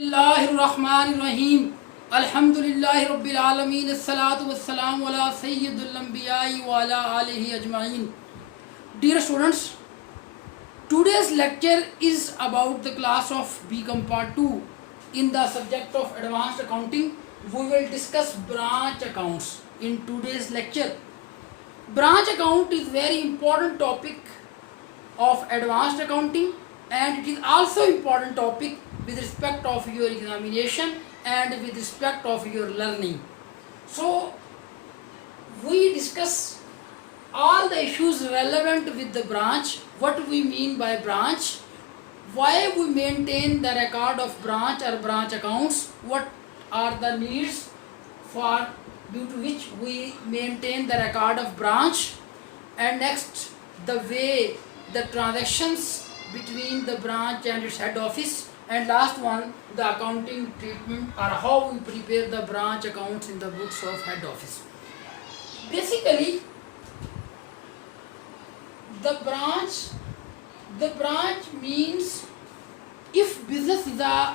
बिस्मिल्लाहिर्रहमानिर्रहीम अल्हम्दुलिल्लाहि रब्बिल आलमीन अस्सलातु वस्सलामु अला सय्यिदिल अंबिया'i व अला आलिहि ajwain. Dear students, today's lecture is about the class of BCom Part 2. In the subject of Advanced Accounting, we will discuss branch accounts in today's lecture. Branch account is very important topic of Advanced Accounting, and it is also important topic with respect of your examination and with respect of your learning. So we discuss all the issues relevant with the branch, what we mean by branch, why we maintain the record of branch or branch accounts, what are the needs for due to which we maintain the record of branch, and next the way the transactions between the branch and its head office, and last one the accounting treatment or how we prepare the branch accounts in the books of head office. Basically the branch means if business is a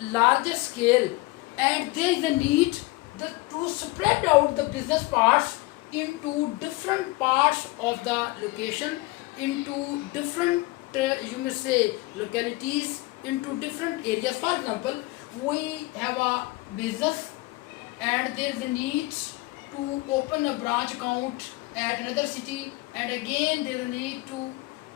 larger scale and there is a need to spread out the business parts into different parts of the location, into different you may say localities, into different areas. For example, we have a business and there is a need to open a branch account at another city, and again there is a need to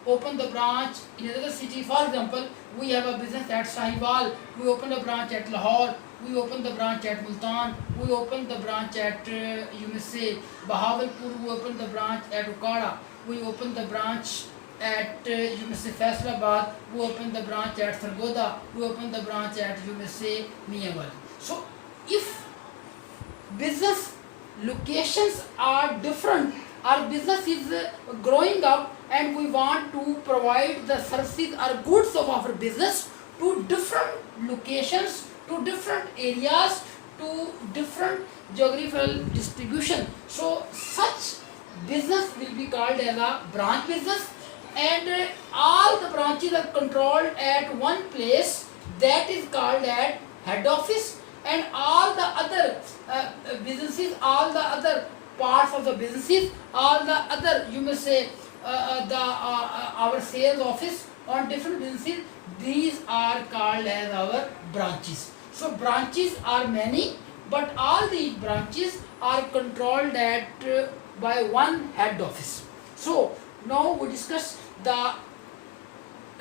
open the branch in another city. For example, we have a business at Sahiwal, we open a branch at Lahore, we open the branch at Multan, we open the branch at you may say Bahawalpur, we open the branch at Ukara, we open the branch at you may say Faisalabad, we open the branch at Sargoda, we open the branch at you may say Miawali. So if business locations are different, our business is growing up and we want to provide the services or goods of our business to different locations, to different areas, to different geographical distribution. So such business will be called as a branch business, and all the branches are controlled at one place, that is called at head office, and all the other businesses, all the other parts of the businesses, all the other you may say our sales office on different businesses, these are called as our branches. So branches are many, but all these branches are controlled at by one head office. So now we discuss the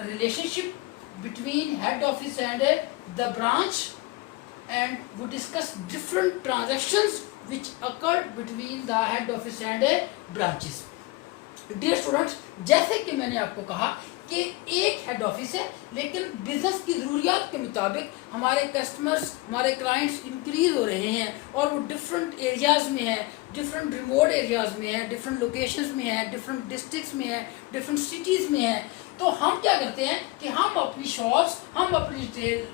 relationship between head office and the branch, and we discuss different transactions which occur between the head office and branches. Dear students, जैसे कि मैंने आपको कहा कि एक head office है, लेकिन business की ज़रूरियात के मुताबिक हमारे कस्टमर्स, हमारे क्लाइंट्स इंक्रीज़ हो रहे हैं और वो डिफरेंट एरियाज़ में है, डिफरेंट रिमोट एरियाज़ में है, डिफरेंट लोकेशंस में है, डिफरेंट डिस्ट्रिक्ट्स में है, डिफरेंट सिटीज़ में है. तो हम क्या करते हैं कि हम अपनी शॉप्स, हम अपनी रिटेल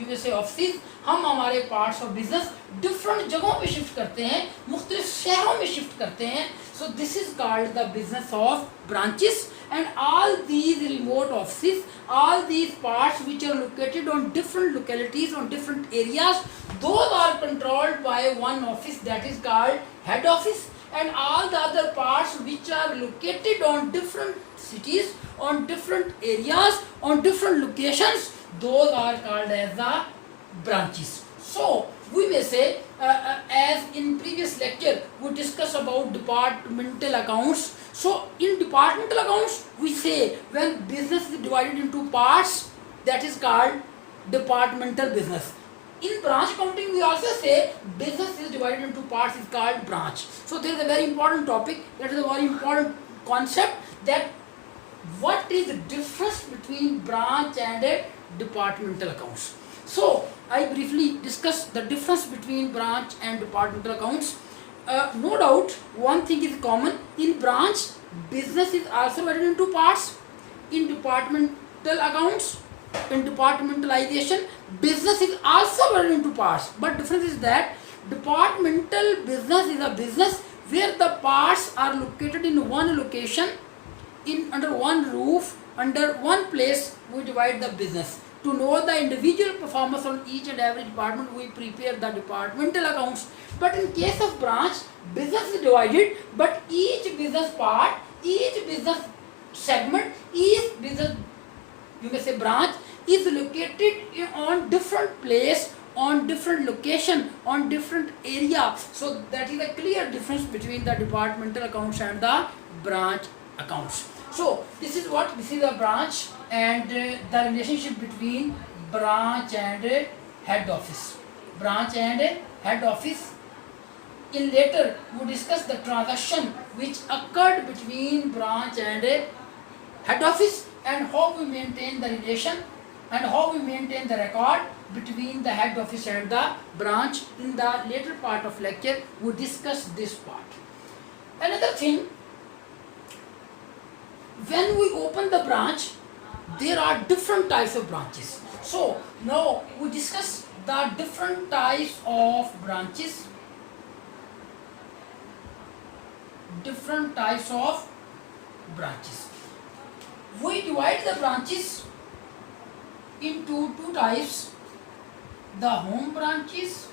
यूएसए ऑफिस, हम हमारे पार्ट्स ऑफ बिजनेस डिफरेंट जगहों पे शिफ्ट करते हैं, मुख्तलिफ शहरों में शिफ्ट करते हैं. So this is called the business of branches, and all these remote office, all these parts which are located on different localities, on different areas, those are controlled by one office, that is called head office, and all the other parts which are located on different cities, on different areas, on different locations, those are called as the branches. So we may say as in previous lecture we discussed about departmental accounts. So in departmental accounts we say when business is divided into parts, that is called departmental business. In branch accounting we also say business is divided into parts is called branch. So there is a very important topic, that is a very important concept, that what is the difference between branch and departmental accounts. So I briefly discuss the difference between branch and departmental accounts. No doubt one thing is common: in branch business is also divided into parts. In departmental accounts, in departmentalization, business is also divided into parts, but difference is that departmental business is a business where the parts are located in one location, in under one roof, under one place we divide the business. To know the individual performance on each and every department, we prepare the departmental accounts. But in case of branch, business is divided, but each business part, each business segment, each business, you may say branch, is located on different place, on different location, on different area. So that is a clear difference between the departmental accounts and the branch accounts. So this is a branch, and the relationship between branch and head office. Branch and head office. In later we discuss the transaction which occurred between branch and head office, and how we maintain the relation and how we maintain the record between the head office and the branch. In the later part of lecture we discuss this part. Another thing, when we open the branch, there are different types of branches. So now we discuss the different types of branches. Different types of branches. We divide the branches into two types: the home branches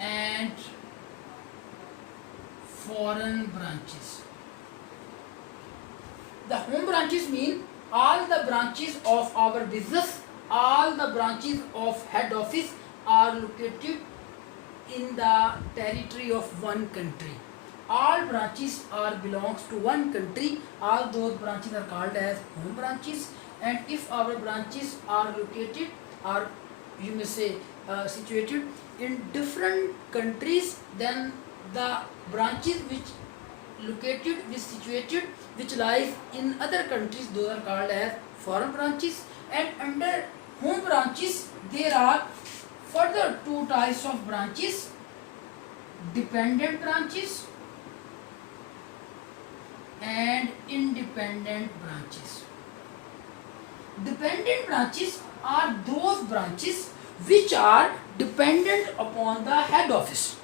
and foreign branches. The home branches mean all the branches of our business, all the branches of head office are located in the territory of one country. All branches are belongs to one country. All those branches are called as home branches. And if our branches are located, or you may say situated in different countries, then the branches which situated, which lies in other countries, those are called as foreign branches. And under home branches there are further two types of branches: dependent branches and independent branches. Dependent branches are those branches which are dependent upon the head office.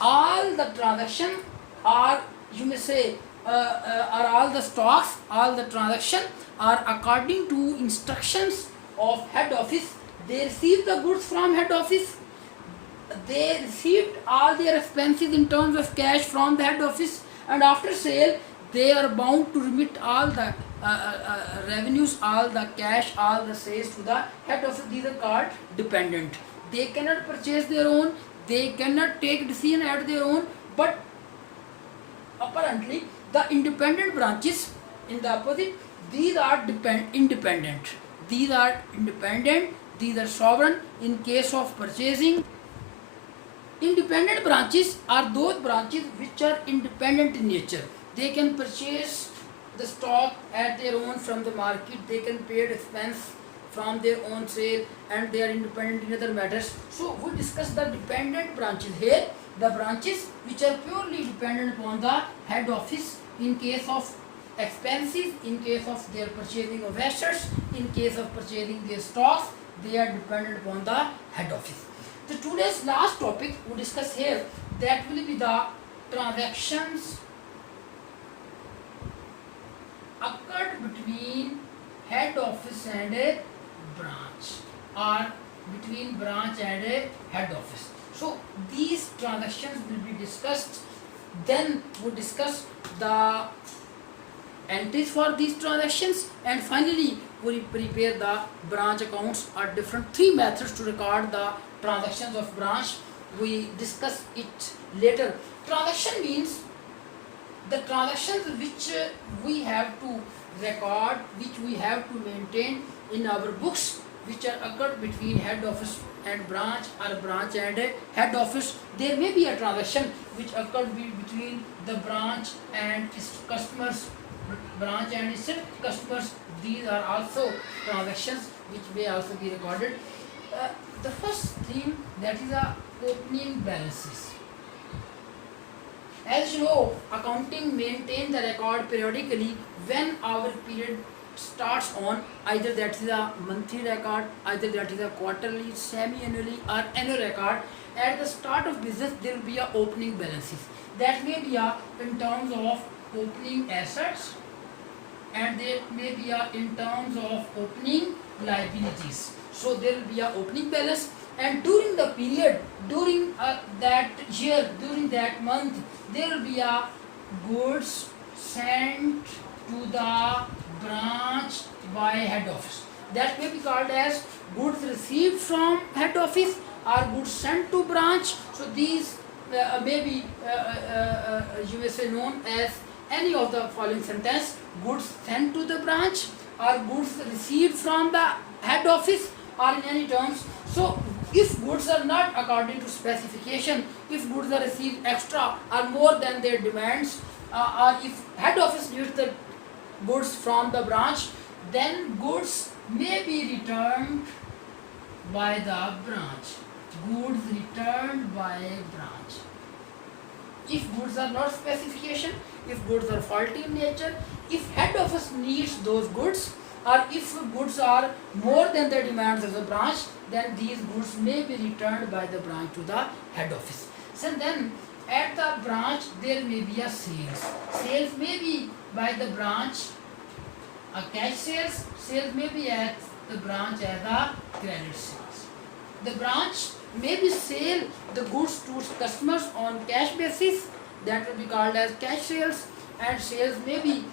All the transactions are, you may say, are all the stocks, all the transactions are according to instructions of head office. They receive the goods from head office. They received all their expenses in terms of cash from the head office, and after sale they are bound to remit all the revenues, all the cash, all the sales to the head office. These are called dependent. They cannot purchase their own, they cannot take decision at their own. But apparently the independent branches, in the opposite, these are independent. These are independent, these are sovereign in case of purchasing. Independent branches are those branches which are independent in nature. They can purchase the stock at their own from the market, they can pay the expense from their own sale, and they are independent in other matters. So we discuss the dependent branches here, the branches which are purely dependent upon the head office in case of expenses, in case of their purchasing of assets, in case of purchasing their stocks, they are dependent upon the head office. So today's last topic we discuss here, that will be the transactions occurred between head office and a branch, or between branch and a head office. So these transactions will be discussed. Then we discuss the entries for these transactions, and finally we prepare the branch accounts, or different three methods to record the transactions of branch. We discuss it later. Transaction means the transactions which we have to record, which we have to maintain in our books, which are occurred between head office and branch, or branch and head office. There may be a transaction which occurred between the branch and its customers, branch and its customers. These are also transactions which may also be recorded. The first thing, that is the opening balances. As you know, accounting maintains the record periodically when our period starts on, either that is a monthly record, either that is a quarterly, semi-annually, or annual record. At the start of business there will be a opening balances. That may be in terms of opening assets, and there may be a in terms of opening liabilities. So there will be a opening balance, and during the period, during that year, during that month, there will be a goods sent to the branch by head office. That may be called as goods received from head office or goods sent to branch. So these may be you may say known as any of the following sentence: goods sent to the branch, or goods received from the head office, or in any terms. So if goods are not according to specification, if goods are received extra or more than their demands, or if head office needs the goods from the branch, then goods may be returned by the branch. Goods returned by branch. If goods are not specification, if goods are faulty in nature, if head office needs those goods, or if goods are more than the demands of the branch, then these goods may be returned by the branch to the head office. So then at the branch there may be a sales. Sales may be by the branch a cash sales. Sales may be at the branch as a credit sales. The branch may be sell the goods to customers on cash basis. That will be called as cash sales, and sales may be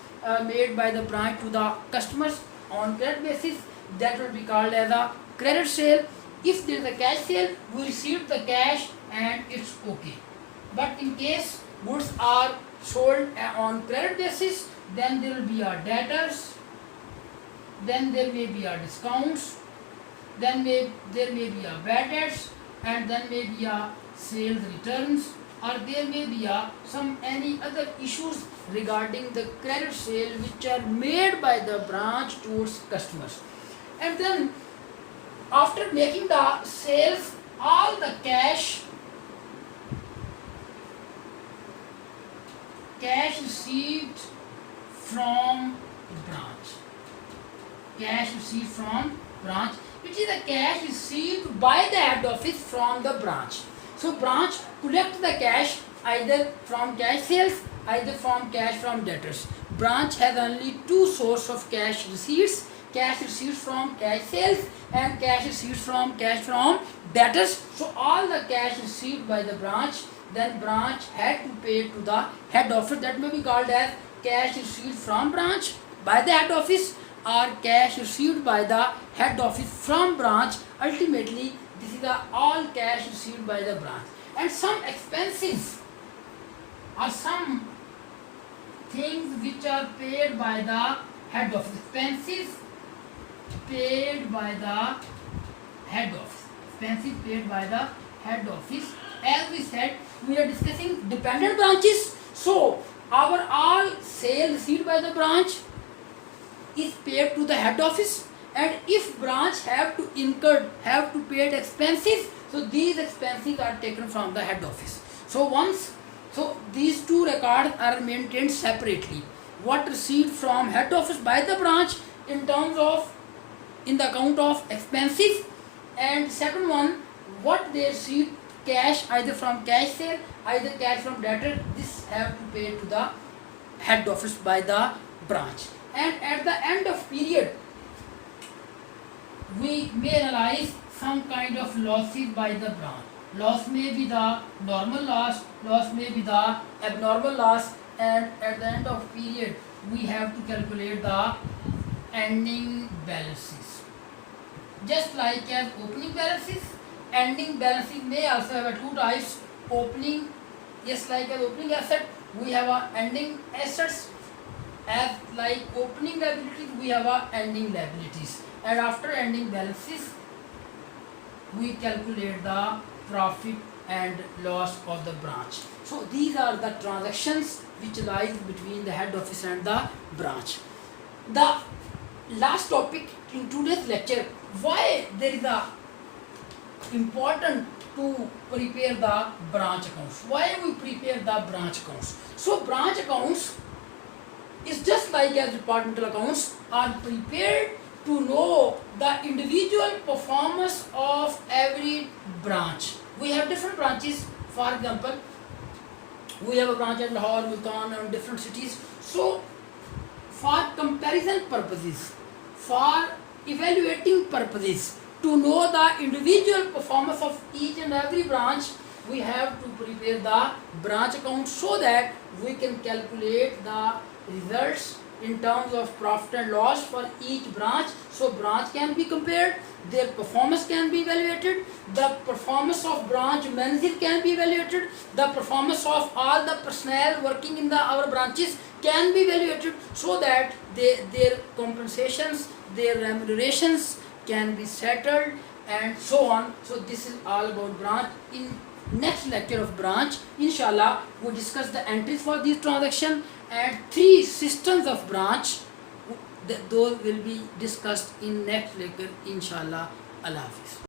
made by the branch to the customers on credit basis. That will be called as a credit sale. If there is a cash sale, we receive the cash and it's okay. But in case goods are sold on credit basis, then there will be a debtors, then there may be a discounts, then there may be a bad debts, and then may be a sales returns, or there may be some any other issues regarding the credit sale which are made by the branch towards customers. And then after making the sales, all the cash received from branch, cash received from branch, which is the cash received by the head office from the branch. So branch collect the cash either from cash sales, either from cash from debtors. Branch has only two sources of cash receipts: cash received from cash sales and cash received from cash from debtors. So all the cash received by the branch, then branch had to pay to the head office. That may be called as cash received from branch by the head office, or cash received by the head office from branch. Ultimately, this is the all cash received by the branch. And some expenses or some things which are paid by the head office. Expenses paid by the head office. Expenses paid by the head office. As we said, we are discussing dependent branches. So our all sale received by the branch is paid to the head office, and if branch have to pay the expenses, so these expenses are taken from the head office. So these two records are maintained separately: what received from head office by the branch in terms of in the account of expenses, and second one, what they received cash either from cash sale, either cash from debtor. This have to pay to the head office by the branch. And at the end of period, we may analyze some kind of losses by the branch. Loss may be the normal loss, loss may be the abnormal loss, and at the end of period, we have to calculate the ending balances. Just like as opening balances, ending balances may also have two types. Opening, just like as opening asset, we have a ending assets. As like opening liabilities, we have a ending liabilities, and after ending balances, we calculate the profit and loss of the branch. So these are the transactions which lies between the head office and the branch. The last topic in today's lecture: why there is a important to prepare the branch accounts. Why we prepare the branch accounts? So branch accounts is just like as departmental accounts are prepared to know the individual performance of every branch. We have different branches. For example, we have a branch at Lahore, Multan, and different cities. So for comparison purposes, for evaluating purposes, to know the individual performance of each and every branch, we have to prepare the branch account so that we can calculate the results in terms of profit and loss for each branch. So branch can be compared, their performance can be evaluated, the performance of branch manager can be evaluated, the performance of all the personnel working in our branches can be evaluated, so that their compensations, their remunerations can be settled and so on. So this is all about branch. In next lecture of branch, inshallah, we discuss the entries for these transactions and 3 systems of branch. Those will be discussed in next lecture, inshallah. Allah Hafiz.